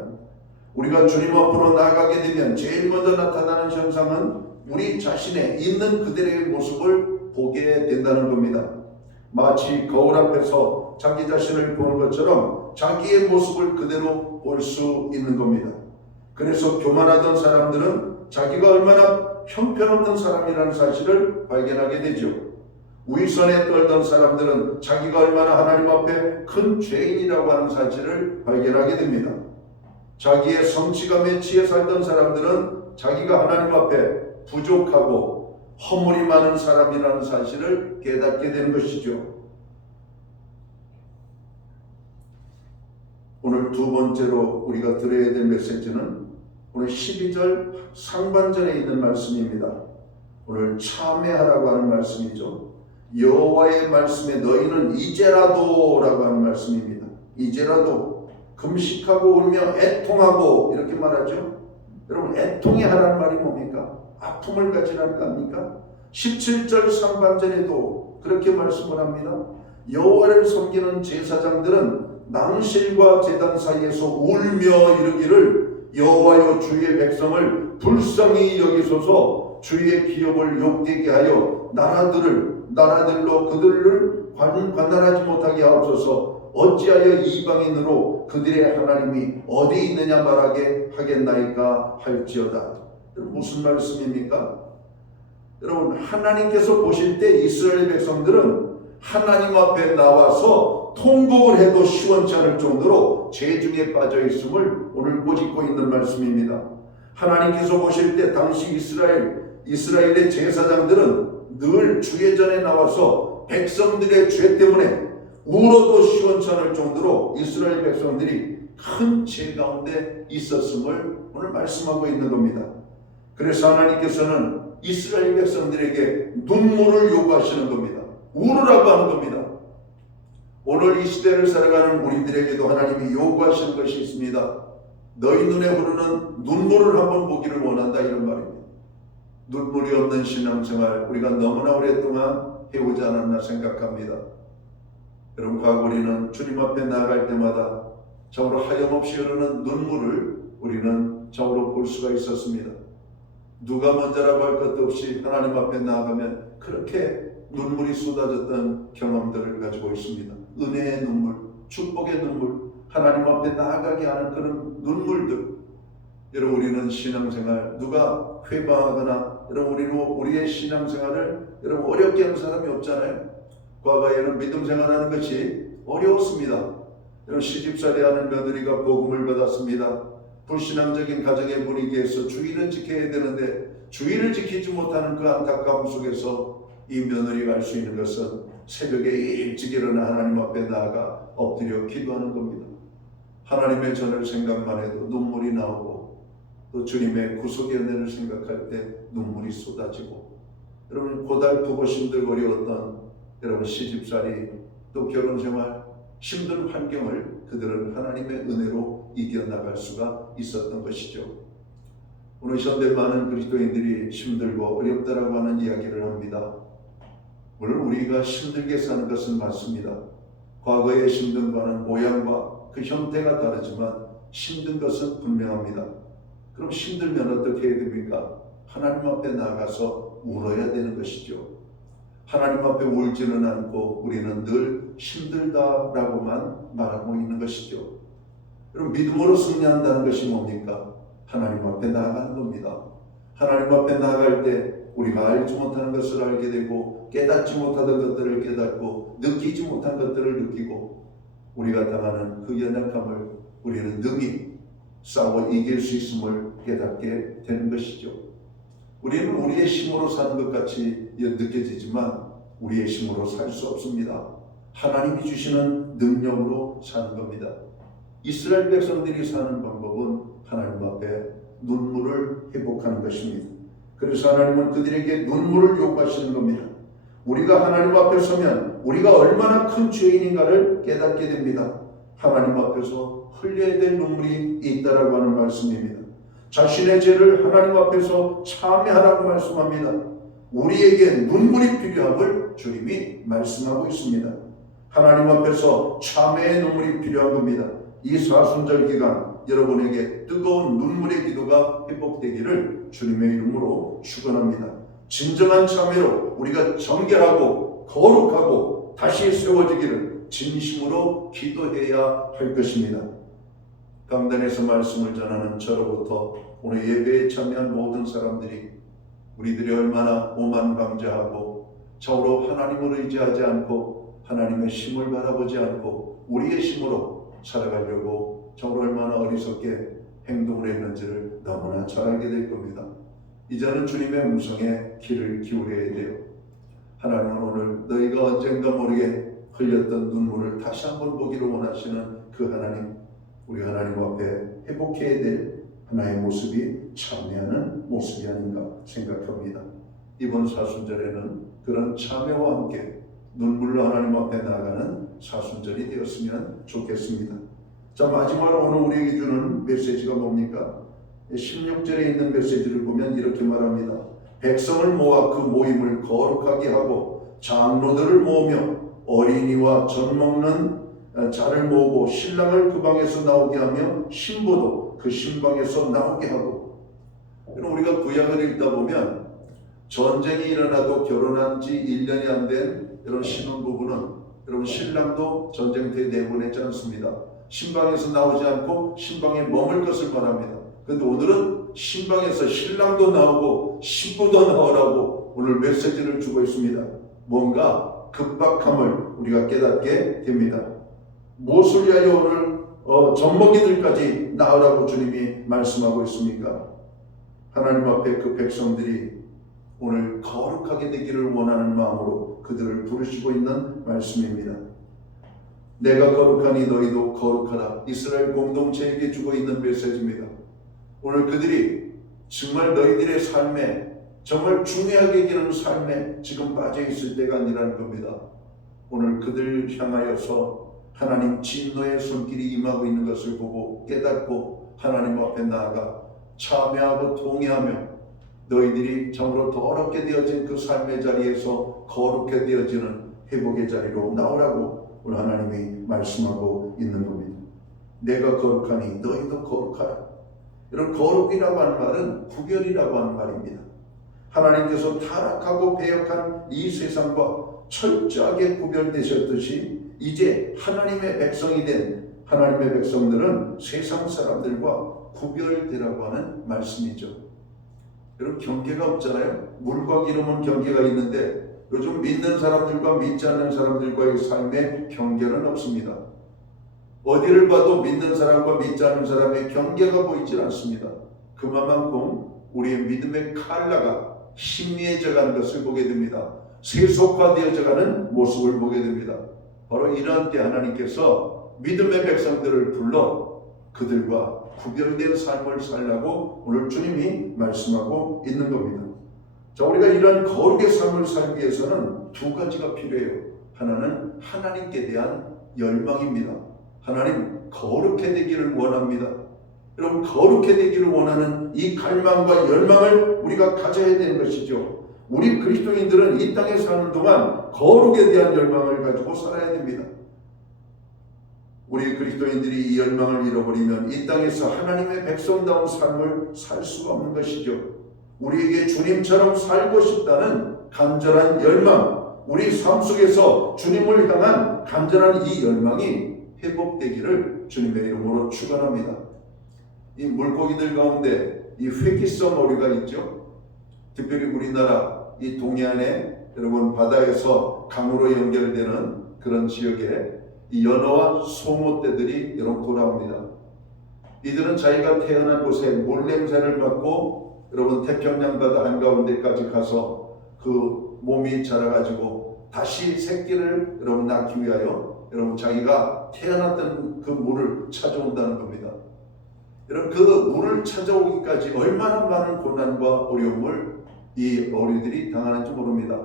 우리가 주님 앞으로 나아가게 되면 제일 먼저 나타나는 현상은 우리 자신의 있는 그대로의 모습을 보게 된다는 겁니다. 마치 거울 앞에서 자기 자신을 보는 것처럼 자기의 모습을 그대로 볼 수 있는 겁니다. 그래서 교만하던 사람들은 자기가 얼마나 형편없는 사람이라는 사실을 발견하게 되죠. 위선에 떨던 사람들은 자기가 얼마나 하나님 앞에 큰 죄인이라고 하는 사실을 발견하게 됩니다. 자기의 성취감에 취해 살던 사람들은 자기가 하나님 앞에 부족하고 허물이 많은 사람이라는 사실을 깨닫게 되는 것이죠. 오늘 두 번째로 우리가 들어야 될 메시지는 오늘 12절 상반절에 있는 말씀입니다. 오늘 참회하라고 하는 말씀이죠. 여호와의 말씀에 너희는 이제라도 라고 하는 말씀입니다. 이제라도 금식하고 울며 애통하고 이렇게 말하죠. 여러분 애통해 하라는 말이 뭡니까? 아픔을 가지라는 거 아닙니까? 17절 상반절에도 그렇게 말씀을 합니다. 여호와를 섬기는 제사장들은 낭실과 제단 사이에서 울며 이르기를 여호와여 주의 백성을 불쌍히 여기소서 주의 기업을 욕되게 하여 나라들로 그들을 관할하지 못하게 하옵소서 어찌하여 이방인으로 그들의 하나님이 어디 있느냐 말하게 하겠나이까 할지어다. 무슨 말씀입니까? 여러분 하나님께서 보실 때 이스라엘 백성들은 하나님 앞에 나와서 통곡을 해도 시원치 않을 정도로 죄중에 빠져 있음을 오늘 꼬집고 있는 말씀입니다. 하나님께서 보실 때 당시 이스라엘의 제사장들은 늘 주의 전에 나와서 백성들의 죄 때문에 울어도 시원치 않을 정도로 이스라엘 백성들이 큰 죄 가운데 있었음을 오늘 말씀하고 있는 겁니다. 그래서 하나님께서는 이스라엘 백성들에게 눈물을 요구하시는 겁니다. 울으라고 하는 겁니다. 오늘 이 시대를 살아가는 우리들에게도 하나님이 요구하시는 것이 있습니다. 너희 눈에 흐르는 눈물을 한번 보기를 원한다 이런 말입니다. 눈물이 없는 신앙생활 우리가 너무나 오랫동안 해오지 않았나 생각합니다. 여러분 과거 우리는 주님 앞에 나아갈 때마다 저로 하염없이 흐르는 눈물을 우리는 저로 볼 수가 있었습니다. 누가 먼저라고 할 것도 없이 하나님 앞에 나아가면 그렇게 눈물이 쏟아졌던 경험들을 가지고 있습니다. 은혜의 눈물, 축복의 눈물, 하나님 앞에 나아가게 하는 그런 눈물들. 여러분 우리는 신앙생활 누가 회방하거나 여러분 우리의 신앙생활을 여러분 어렵게 하는 사람이 없잖아요. 과거에는 믿음 생활하는 것이 어려웠습니다. 여러분, 시집살이하는 며느리가 복음을 받았습니다. 불신앙적인 가정의 분위기에서 주의를 지켜야 되는데 주의를 지키지 못하는 그 안타까움 속에서 이 며느리가 할 수 있는 것은 새벽에 일찍 일어나 하나님 앞에 나아가 엎드려 기도하는 겁니다. 하나님의 전을 생각만 해도 눈물이 나오고 또 주님의 구속의 은혜를 생각할 때 눈물이 쏟아지고, 여러분, 고달프고 힘들고 어려웠던 여러분 시집살이 또 결혼생활 힘든 환경을 그들은 하나님의 은혜로 이겨나갈 수가 있었던 것이죠. 오늘 현대 많은 그리스도인들이 힘들고 어렵다라고 하는 이야기를 합니다. 물론 우리가 힘들게 사는 것은 맞습니다. 과거의 힘든 거는 모양과 그 형태가 다르지만 힘든 것은 분명합니다. 그럼 힘들면 어떻게 해야 됩니까? 하나님 앞에 나가서 울어야 되는 것이죠. 하나님 앞에 울지는 않고 우리는 늘 힘들다라고만 말하고 있는 것이죠. 그럼 믿음으로 승리한다는 것이 뭡니까? 하나님 앞에 나아가는 겁니다. 하나님 앞에 나아갈 때 우리가 알지 못하는 것을 알게 되고 깨닫지 못하던 것들을 깨닫고 느끼지 못한 것들을 느끼고 우리가 당하는 그 연약함을 우리는 능히 싸워 이길 수 있음을 깨닫게 되는 것이죠. 우리는 우리의 힘으로 사는 것 같이 느껴지지만 우리의 힘으로 살 수 없습니다. 하나님이 주시는 능력으로 사는 겁니다. 이스라엘 백성들이 사는 방법은 하나님 앞에 눈물을 회복하는 것입니다. 그래서 하나님은 그들에게 눈물을 요구하시는 겁니다. 우리가 하나님 앞에 서면 우리가 얼마나 큰 죄인인가를 깨닫게 됩니다. 하나님 앞에서 흘려야 될 눈물이 있다라고 하는 말씀입니다. 자신의 죄를 하나님 앞에서 참회하라고 말씀합니다. 우리에게 눈물이 필요함을 주님이 말씀하고 있습니다. 하나님 앞에서 참회의 눈물이 필요한 겁니다. 이 사순절 기간 여러분에게 뜨거운 눈물의 기도가 회복되기를 주님의 이름으로 축원합니다. 진정한 참회로 우리가 정결하고 거룩하고 다시 세워지기를 진심으로 기도해야 할 것입니다. 강단에서 말씀을 전하는 저로부터 오늘 예배에 참여한 모든 사람들이 우리들이 얼마나 오만방자하고 참으로 하나님을 의지하지 않고 하나님의 힘을 바라보지 않고 우리의 힘으로 살아가려고 참으로 얼마나 어리석게 행동을 했는지를 너무나 잘 알게 될 겁니다. 이제는 주님의 음성에 귀를 기울여야 돼요. 하나님은 오늘 너희가 언젠가 모르게 흘렸던 눈물을 다시 한번 보기를 원하시는 그 하나님, 우리 하나님 앞에 회복해야 될 하나의 모습이 참회하는 모습이 아닌가 생각합니다. 이번 사순절에는 그런 참회와 함께 눈물로 하나님 앞에 나아가는 사순절이 되었으면 좋겠습니다. 자, 마지막으로 오늘 우리에게 주는 메시지가 뭡니까? 16절에 있는 메시지를 보면 이렇게 말합니다. 백성을 모아 그 모임을 거룩하게 하고 장로들을 모으며 어린이와 젖 먹는 자를 모으고 신랑을 그 방에서 나오게 하며 신부도 그 신방에서 나오게 하고. 우리가 구약을 읽다 보면 전쟁이 일어나도 결혼한 지 1년이 안 된 이런 신혼부부는 여러분 신랑도 전쟁터에 내보내지 않습니다. 신방에서 나오지 않고 신방에 머물 것을 바랍니다. 그런데 오늘은 신방에서 신랑도 나오고 신부도 나오라고 오늘 메시지를 주고 있습니다. 뭔가 급박함을 우리가 깨닫게 됩니다. 무엇을 위하여 오늘 젖먹이들까지 나오라고 주님이 말씀하고 있습니까? 하나님 앞에 그 백성들이 오늘 거룩하게 되기를 원하는 마음으로 그들을 부르시고 있는 말씀입니다. 내가 거룩하니 너희도 거룩하라. 이스라엘 공동체에게 주고 있는 메시지입니다. 오늘 그들이 정말 너희들의 삶에 정말 중요하게 여기는 삶에 지금 빠져 있을 때가 아니라는 겁니다. 오늘 그들 향하여서 하나님 진노의 손길이 임하고 있는 것을 보고 깨닫고 하나님 앞에 나아가 참회하고 통회하며 너희들이 참으로 더럽게 되어진 그 삶의 자리에서 거룩해 되어지는 회복의 자리로 나오라고 오늘 하나님이 말씀하고 있는 겁니다. 내가 거룩하니 너희도 거룩하라. 이런 거룩이라고 하는 말은 구별이라고 하는 말입니다. 하나님께서 타락하고 배역한 이 세상과 철저하게 구별되셨듯이 이제 하나님의 백성이 된 하나님의 백성들은 세상 사람들과 구별되라고 하는 말씀이죠. 여러분 경계가 없잖아요. 물과 기름은 경계가 있는데 요즘 믿는 사람들과 믿지 않는 사람들과의 삶에 경계는 없습니다. 어디를 봐도 믿는 사람과 믿지 않는 사람의 경계가 보이질 않습니다. 그만큼 우리의 믿음의 칼라가 희미해져가는 것을 보게 됩니다. 세속화되어져가는 모습을 보게 됩니다. 바로 이러한 때 하나님께서 믿음의 백성들을 불러 그들과 구별된 삶을 살라고 오늘 주님이 말씀하고 있는 겁니다. 자, 우리가 이러한 거룩의 삶을 살기 위해서는 두 가지가 필요해요. 하나는 하나님께 대한 열망입니다. 하나님 거룩해 되기를 원합니다. 여러분, 거룩해 되기를 원하는 이 갈망과 열망을 우리가 가져야 되는 것이죠. 우리 그리스도인들은 이 땅에 사는 동안 거룩에 대한 열망을 가지고 살아야 됩니다. 우리 그리스도인들이 이 열망을 잃어버리면 이 땅에서 하나님의 백성다운 삶을 살 수가 없는 것이죠. 우리에게 주님처럼 살고 싶다는 간절한 열망, 우리 삶 속에서 주님을 향한 간절한 이 열망이 회복되기를 주님의 이름으로 축원합니다. 이 물고기들 가운데 이 회기성 어류가 있죠. 특별히 우리나라 이 동해안에 여러분 바다에서 강으로 연결되는 그런 지역에 이 연어와 송어떼들이 여러분 돌아옵니다. 이들은 자기가 태어난 곳에 물 냄새를 맡고 여러분 태평양 바다 한가운데까지 가서 그 몸이 자라가지고 다시 새끼를 여러분 낳기 위하여 여러분 자기가 태어났던 그 물을 찾아온다는 겁니다. 여러분, 그 물을 찾아오기까지 얼마나 많은 고난과 어려움을 이 어류들이 당하는지 모릅니다.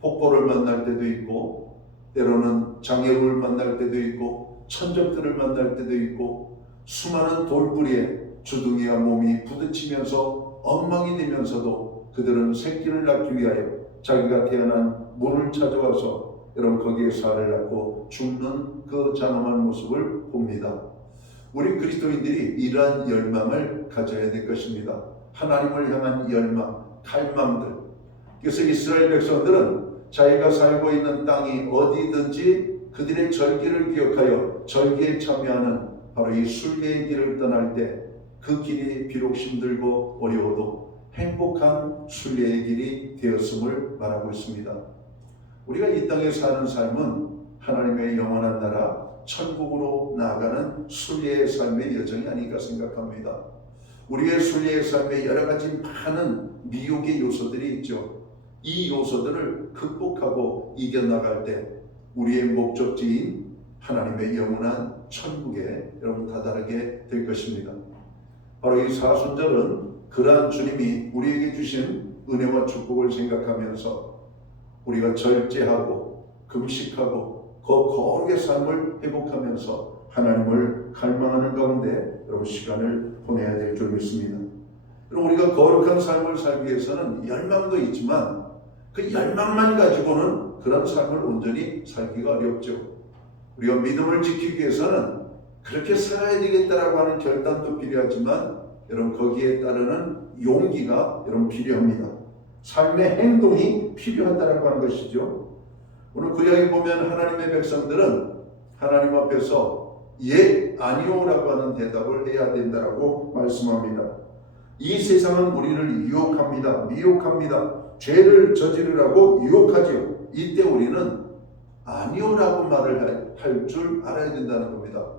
폭포를 만날 때도 있고 때로는 장애물을 만날 때도 있고 천적들을 만날 때도 있고 수많은 돌뿌리에 주둥이와 몸이 부딪히면서 엉망이 되면서도 그들은 새끼를 낳기 위하여 자기가 태어난 물을 찾아와서 여러분 거기에 살을 낳고 죽는 그 장엄한 모습을 봅니다. 우리 그리스도인들이 이러한 열망을 가져야 될 것입니다. 하나님을 향한 열망, 갈망들. 그래서 이스라엘 백성들은 자기가 살고 있는 땅이 어디든지 그들의 절기를 기억하여 절기에 참여하는 바로 이 순례의 길을 떠날 때 그 길이 비록 힘들고 어려워도 행복한 순례의 길이 되었음을 말하고 있습니다. 우리가 이 땅에 사는 삶은 하나님의 영원한 나라 천국으로 나아가는 순례의 삶의 여정이 아닌가 생각합니다. 우리의 순례의 삶에 여러 가지 많은 미혹의 요소들이 있죠. 이 요소들을 극복하고 이겨나갈 때 우리의 목적지인 하나님의 영원한 천국에 여러분 다다르게 될 것입니다. 바로 이 사순절은 그러한 주님이 우리에게 주신 은혜와 축복을 생각하면서 우리가 절제하고 금식하고 그 거룩의 삶을 회복하면서 하나님을 갈망하는 가운데 여러분 시간을 보내야 될 줄 믿습니다. 그리고 우리가 거룩한 삶을 살기 위해서는 열망도 있지만 그 열망만 가지고는 그런 삶을 온전히 살기가 어렵죠. 우리가 믿음을 지키기 위해서는 그렇게 살아야 되겠다라고 하는 결단도 필요하지만 여러분 거기에 따르는 용기가 여러분 필요합니다. 삶의 행동이 필요하다라고 하는 것이죠. 오늘 구약에 보면 하나님의 백성들은 하나님 앞에서 예, 아니오라고 하는 대답을 해야 된다라고 말씀합니다. 이 세상은 우리를 유혹합니다. 미혹합니다. 죄를 저지르라고 유혹하죠. 이때 우리는 아니오라고 말을 할 줄 알아야 된다는 겁니다.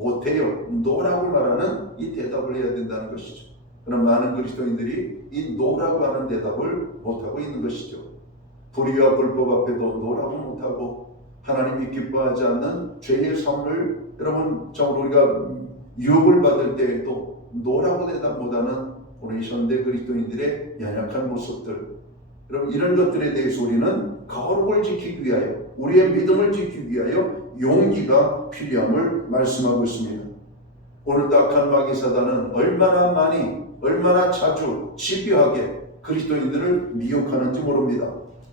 못해요. 노라고 말하는 이 대답을 해야 된다는 것이죠. 그러나 많은 그리스도인들이 이 노라고 하는 대답을 못하고 있는 것이죠. 불의와 불법 앞에도 노라고 못하고 하나님이 기뻐하지 않는 죄의 삶을 여러분 우리가 유혹을 받을 때에도 노라고 대답 못하는 오늘 현대 그리스도인들의 연약한 모습들, 여러분 이런 것들에 대해서 우리는 거룩을 지키기 위하여 우리의 믿음을 지키기 위하여 용기가 필요함을 말씀하고 있습니다. 오늘도 악한 마귀 사단은 얼마나 많이 얼마나 자주 집요하게 그리스도인들을 미혹하는지 모릅니다.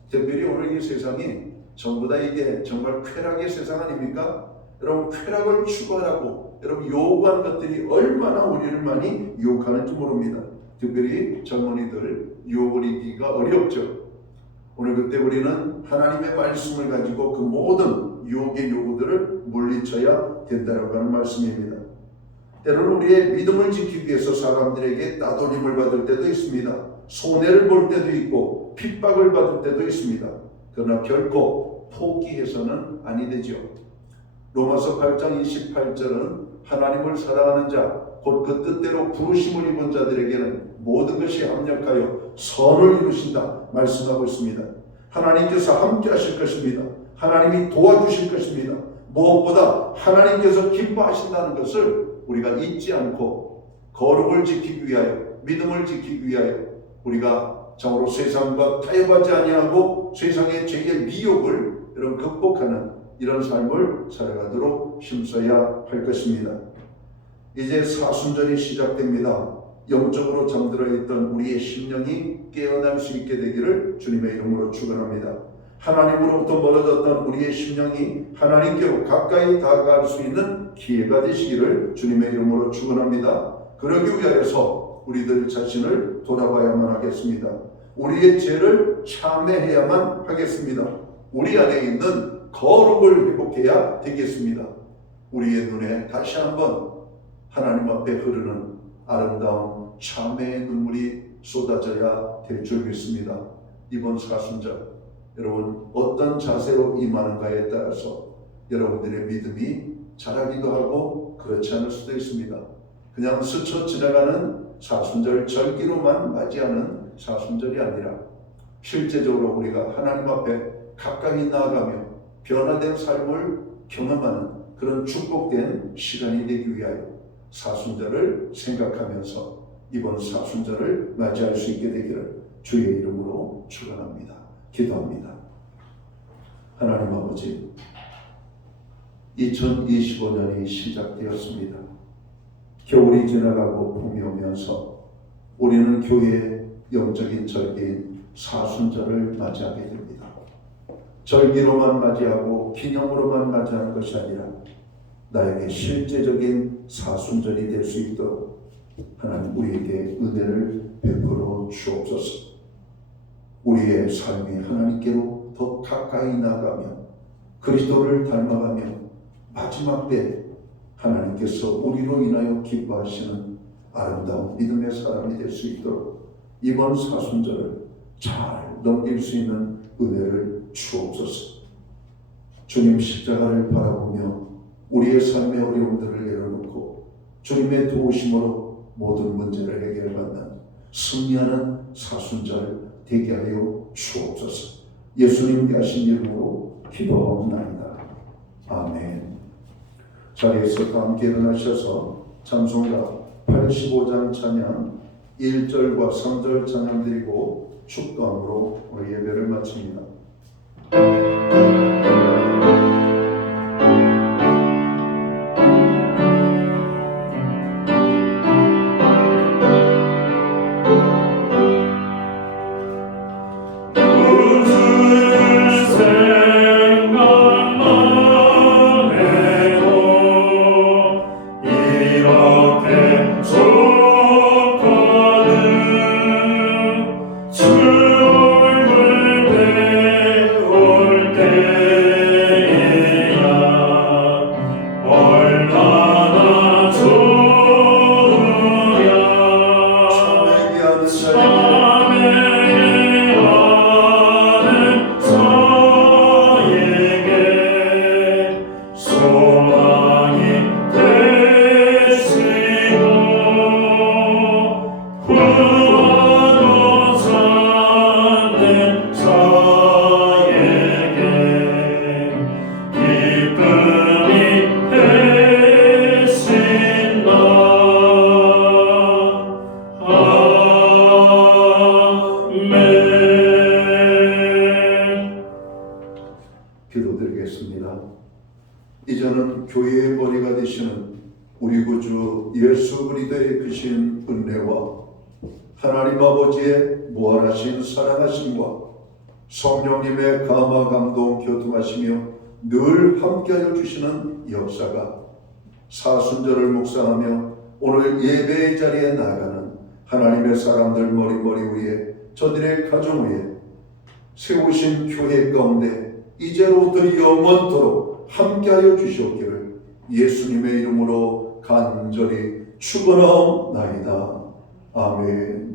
특별히 오늘 이 세상이 전부 다 이게 정말 쾌락의 세상 아닙니까? 여러분 쾌락을 추구하라고 여러분 요구한 것들이 얼마나 우리를 많이 유혹하는지 모릅니다. 특별히 젊은이들 유혹을 이기기가 어렵죠. 오늘 그때 우리는 하나님의 말씀을 가지고 그 모든 유혹의 요구들을 물리쳐야 된다고 하는 말씀입니다. 때로는 우리의 믿음을 지키기 위해서 사람들에게 따돌림을 받을 때도 있습니다. 손해를 볼 때도 있고 핍박을 받을 때도 있습니다. 그러나 결코 포기해서는 아니 되죠. 로마서 8장 28절은 하나님을 사랑하는 자, 곧 그 뜻대로 부르심을 입은 자들에게는 모든 것이 합력하여 선을 이루신다 말씀하고 있습니다. 하나님께서 함께 하실 것입니다. 하나님이 도와주실 것입니다. 무엇보다 하나님께서 기뻐하신다는 것을 우리가 잊지 않고 거룩을 지키기 위하여, 믿음을 지키기 위하여 우리가 참으로 세상과 타협하지 아니하고 세상의 죄의 미혹을 여러분 극복하는 이런 삶을 살아가도록 힘써야 할 것입니다. 이제 사순절이 시작됩니다. 영적으로 잠들어 있던 우리의 심령이 깨어날 수 있게 되기를 주님의 이름으로 축원합니다. 하나님으로부터 멀어졌던 우리의 심령이 하나님께로 가까이 다가갈 수 있는 기회가 되시기를 주님의 이름으로 축원합니다. 그러기 위하여서 우리들 자신을 돌아봐야만 하겠습니다. 우리의 죄를 참회해야만 하겠습니다. 우리 안에 있는 거룩을 회복해야 되겠습니다. 우리의 눈에 다시 한번 하나님 앞에 흐르는 아름다운 참회의 눈물이 쏟아져야 될 줄 믿습니다. 이번 사순절 여러분 어떤 자세로 임하는가에 따라서 여러분들의 믿음이 자라기도 하고 그렇지 않을 수도 있습니다. 그냥 스쳐 지나가는 사순절 절기로만 맞이하는 사순절이 아니라 실제적으로 우리가 하나님 앞에 가까이 나아가며 변화된 삶을 경험하는 그런 축복된 시간이 되기 위하여 사순절을 생각하면서 이번 사순절을 맞이할 수 있게 되기를 주의 이름으로 축원합니다. 기도합니다. 하나님 아버지, 2025년이 시작되었습니다. 겨울이 지나가고 봄이 오면서 우리는 교회의 영적인 절기인 사순절을 맞이하게 됩니다. 절기로만 맞이하고 기념으로만 맞이하는 것이 아니라 나에게 실제적인 사순절이 될 수 있도록 하나님 우리에게 은혜를 베풀어 주옵소서. 우리의 삶이 하나님께로 더 가까이 나가며 그리스도를 닮아가며 마지막 때 하나님께서 우리로 인하여 기뻐하시는 아름다운 믿음의 사람이 될 수 있도록 이번 사순절을 잘 넘길 수 있는 은혜를 주옵소서. 주님 십자가를 바라보며 우리의 삶의 어려움들을 내려놓고 주님의 도우심으로 모든 문제를 해결받는 승리하는 사순절 되게 하여 주옵소서. 예수님 하신 이름으로 기도하옵나이다. 아멘. 자리에서 다 함께 일어나셔서 찬송가 85장 찬양 1절과 3절 찬양 드리고 축도함으로 우리 예배를 마칩니다. 기도드리겠습니다. 이제는 교회의 머리가 되시는 우리 구주 예수 그리스도의 크신 은혜와 하나님 아버지의 무한하신 사랑하심과 성령님의 감화 감동 교통하시며 늘 함께하여 주시는 역사가 사순절을 묵상하며 오늘 예배의 자리에 나아가는 하나님의 사람들 머리 위에 저들의 가정 위에 세우신 교회 가운데 이제로부터 영원토록 함께하여 주시옵기를 예수님의 이름으로 간절히 축원하옵나이다. 아멘.